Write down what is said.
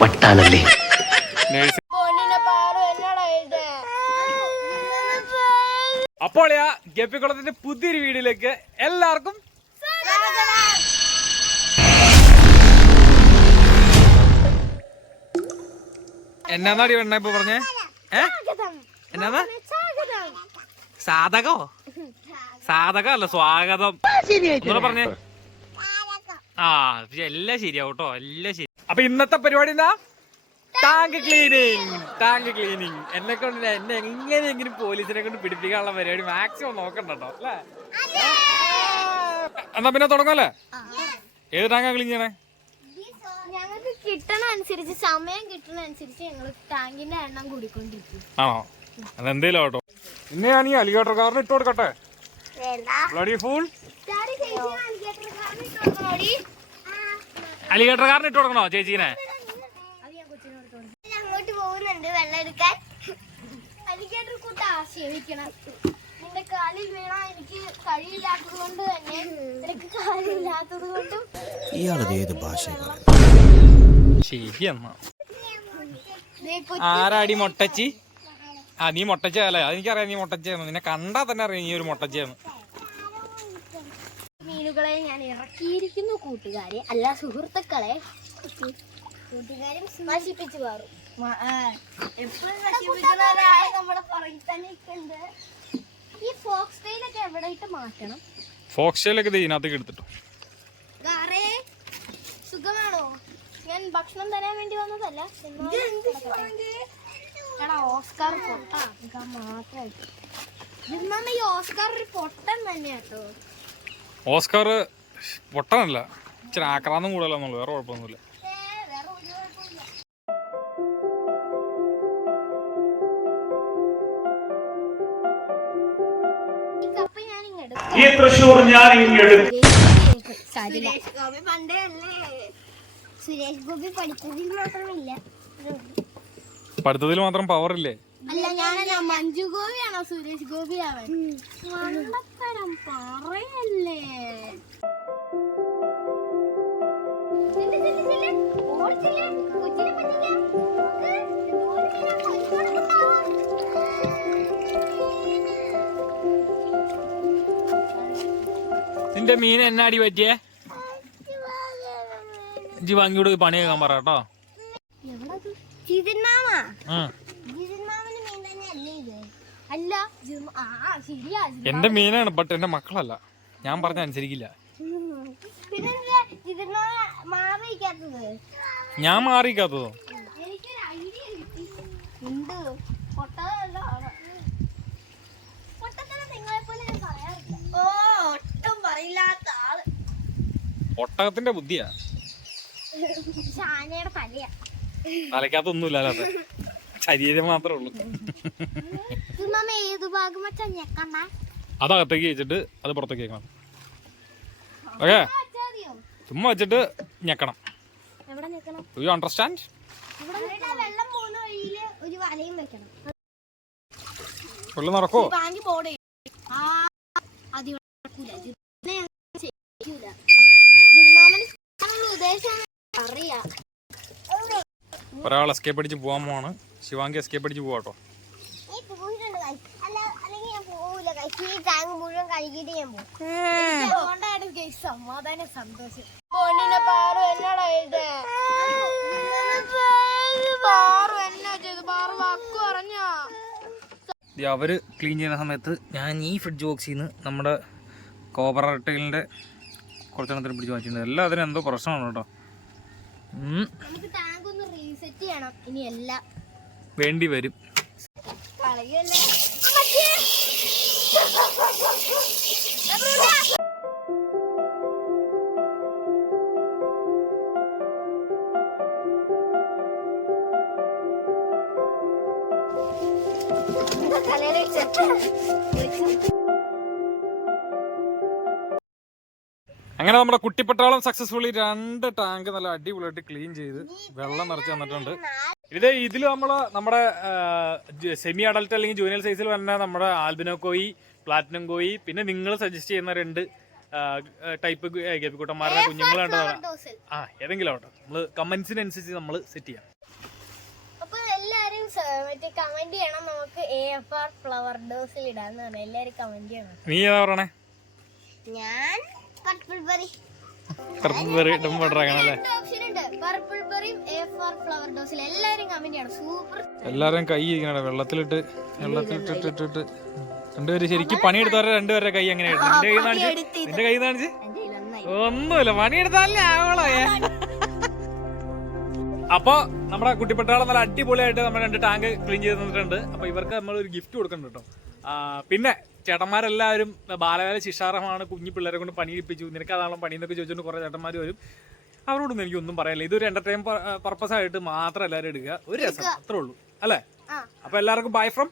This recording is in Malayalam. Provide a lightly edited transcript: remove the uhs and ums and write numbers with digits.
വട്ടാണല്ലേ. അപ്പോൾ ഗപ്പിക്കുളത്തിന്റെ പുതിയൊരു വീഡിയോയിലേക്ക് എല്ലാവർക്കും എന്നാടി വേണ്ട ഇപ്പൊ പറഞ്ഞേ? എന്നാ സാധകോ? സാധകം അല്ല, സ്വാഗതം പറഞ്ഞേ. ആ എല്ലാം ശരിയാവും കേട്ടോ, എല്ലാം ശരി. അപ്പൊ ഇന്നത്തെ പരിപാടി എന്താ? Tank cleaning. ടാങ്ക് ക്ലീനിങ് എന്നെ കൊണ്ട് എന്നെ എങ്ങനെയെങ്കിലും പോലീസിനെ കൊണ്ട് പിടിപ്പിക്കാനുള്ള പരിപാടി മാക്സിമം നോക്കണ്ടോ അല്ലേ? എന്നാ പിന്നെ തുടങ്ങല്ലേ? ഏത് ടാങ്കാ ക്ലീൻ ചെയ്യണേ? ഞങ്ങൾക്ക് കിട്ടണ അനുസരിച്ച്, സമയം കിട്ടണ അനുസരിച്ച് ഞങ്ങൾ ടാങ്കിന്റെ എണ്ണം കൂടിക്കൊണ്ടിരിക്കും. ആണോ? അതെന്തേലും കേട്ടോ. പിന്നെ ഞാൻ ഈ അലിഗേറ്റർ കാറിന് ഇട്ട് കൊടുക്കട്ടെ? ഫുൾ അലിഗേറ്റർ കാറിന് ഇട്ട് കൊടുക്കണോ ചേച്ചീനെ? അങ്ങോട്ട് പോകുന്നുണ്ട് വെള്ളം എടുക്കാൻ. അലിഗേറ്റർ കൂട്ടാ ക്ഷമിക്കണം, നിന്റെ കാലിൽ വീണ എനിക്ക് കഴിയില്ലാത്തത് കൊണ്ട് തന്നെ, നിനക്ക് കാലില്ലാത്തത് കൊണ്ടും. ഇയാളത് ഭാഷ ശരിയെന്നാ. ആരാടി മൊട്ടച്ചി? ആ നീ മൊട്ടച്ച അല്ലേ? അതെനിക്കറിയാം നീ മൊട്ടച്ചയെന്ന്. നിന്നെ കണ്ടാ തന്നെ അറിയാം നീ ഒരു മൊട്ടച്ചയെന്ന്. മീനുകളെ ഞാൻ ഇറക്കിയിരിക്കുന്നു കൂട്ടുകാരെ, അല്ല സുഹൃത്തുക്കളെ. കൂട്ടുകാരും നശിപ്പിച്ചു മാറും. ഈ ഫോക്സ് ടെയിലൊക്കെ എവിടെ ഇട്ട് മാറ്റണം? ഫോക്സ് ടെയിലൊക്കെ ഇതിനകത്തേക്ക് എടുത്തിട്ടു. സുഖമാണോ? ഞാൻ ഭക്ഷണം തരാൻ വേണ്ടി വന്നതല്ല. ഓസ്കാർ മാത്രമായിട്ട് ഈ ഓസ്കാർ ഒരു പൊട്ടൻ തന്നെയാട്ടോ. ഓസ്കാർ പൊട്ടനല്ല, ഇച്ചിരി ആക്രാന്തം കൂടുതലെന്നുള്ളു, വേറെ കുഴപ്പമൊന്നുമില്ല. ഈ തൃശ്ശൂർ ഞാൻ സുരേഷ് ഗോപി പണ്ടേ അല്ലേ? സുരേഷ് ഗോപി പഠിച്ചതിൽ മാത്രമില്ല, പഠിത്തത്തിൽ മാത്രം പവർ ഇല്ലേ? അല്ല ഞാനല്ല, മഞ്ജു ഗോപിയാണോ സുരേഷ് ഗോപി ആവൻ? മണ്ടത്തരം പറയല്ലേ. നിന്റെ മീൻ എന്നാടി പറ്റിയേ? ഇജ്ജ് വാങ്ങിയോട് പണി കേൾക്കാൻ പറ കേട്ടോ. എന്റെ മീനാണ്, ബട്ട് എന്റെ മക്കളല്ല. ഞാൻ പറഞ്ഞ അനുസരിക്കില്ല. ഞാൻ മാറിക്കാത്തതോ? ഒട്ടകത്തിന്റെ ബുദ്ധിയാ, തലയ്ക്കകത്തൊന്നുമില്ല, അല്ലാതെ ശരീരം മാത്രമേ ഉള്ളൂ. അതകത്തേക്ക് വെച്ചിട്ട് അത് പുറത്തേക്ക് വെക്കണം. ഓക്കെ, ചുമ്മാ വെച്ചിട്ട് ഞെക്കണം. You understand? വെള്ളം നടക്കോ? ഒരാൾ എസ്കേപ്പ് അടിച്ച് പോകാൻ പോവാണ്. ശിവാങ്കി എസ്കേപ്പ് അടിച്ച് പോവാട്ടോ. അവര് ക്ലീൻ ചെയ്യുന്ന സമയത്ത് ഞാൻ ഈ ഫ്രിഡ്ജ് ബോക്സിൽ നിന്ന് നമ്മുടെ കോബ്ര റെട്ടൈലിന്റെ കുറച്ചെണ്ണത്തിന് പിടിച്ച് മാറ്റിയിട്ടുണ്ട്. എല്ലാത്തിനും എന്തോ പ്രശ്നമാണ് കേട്ടോ. വേണ്ടി വരും. അങ്ങനെ നമ്മുടെ കുട്ടിപ്പട്ടാളം സക്സസ്ഫുള്ളി 2 ടാങ്ക് നല്ല അടിപൊളിയായിട്ട് ക്ലീൻ ചെയ്ത് വെള്ളം നിറച്ച് തന്നിട്ടുണ്ട്. ഇതിൽ നമ്മുടെ സെമി അഡൽട്ട് അല്ലെങ്കിൽ ജൂനിയർ സൈസിൽ വരുന്ന നമ്മുടെ ആൽബിനോ കോയി, പ്ലാറ്റിനം കോയി, പിന്നെ നിങ്ങൾ സജസ്റ്റ് ചെയ്യുന്ന 2 ടൈപ്പ് ഗപ്പിക്കുട്ടന്മാരുടെ കുഞ്ഞുങ്ങളുണ്ടോ ഡോസിൽ. ഏതെങ്കിലും ആവട്ടെ, നമ്മള് കമന്റ്സിനനുസരിച്ച് നമ്മൾ സെറ്റ് ചെയ്യാം. അപ്പൊ എല്ലാരും മറ്റേ കമന്റ് ചെയ്യണം, നമുക്ക് AFR ഫ്ലവർ ഡോസിൽ ഇടാന്ന് പറഞ്ഞു. എല്ലാരും കമന്റ് ചെയ്യണം. നീ ഏതാ പറയണേ? ഞാൻ പർപ്പിൾ ബെറി. ഡ്രാഗൺ അല്ലേ? ഓപ്ഷൻ ഉണ്ട്, പർപ്പിൾ ബെറിയും AFR ഫ്ലവർ ഡോസിൽ. എല്ലാരും കമന്റ് ചെയ്യണം. സൂപ്പർ. എല്ലാരും കൈ ഇരിക്കണ വെള്ളത്തിലിട്ടിട്ട് രണ്ടുപേര് ശരിക്കും പണിയെടുത്തവരെ രണ്ടുപേരുടെ കൈ എങ്ങനെ നിന്റെ കൈ കാണിച്ച് ഒന്നുമില്ല, പണിയെടുത്താലേ ആവളോ. അപ്പൊ നമ്മുടെ കുട്ടിപ്പട്ടാളം നല്ല അടിപൊളിയായിട്ട് നമ്മൾ 2 ടാങ്ക് ക്ലീൻ ചെയ്ത് തന്നിട്ടുണ്ട്. അപ്പൊ ഇവർക്ക് നമ്മൾ ഒരു ഗിഫ്റ്റ് കൊടുക്കുന്നുണ്ട് കേട്ടോ. പിന്നെ ചേട്ടന്മാരെല്ലാവരും ബാലവേല ശിക്ഷാർഹമാണ്, കുഞ്ഞു പിള്ളേരെ കൊണ്ട് പണിയിപ്പിച്ചു, നിനക്ക് അതാണോ പണി എന്നൊക്കെ ചോദിച്ചുകൊണ്ട് കുറെ ചേട്ടന്മാർ വരും. അവരോടൊന്നും എനിക്കൊന്നും പറയാനില്ല. ഇതൊരു എന്റർടൈൻ പർപ്പസ് ആയിട്ട് മാത്രം എല്ലാവരും എടുക്കുക, ഒരു രസം അത്രേ ഉള്ളൂ അല്ലേ? അപ്പൊ എല്ലാവർക്കും ബൈ ഫ്രം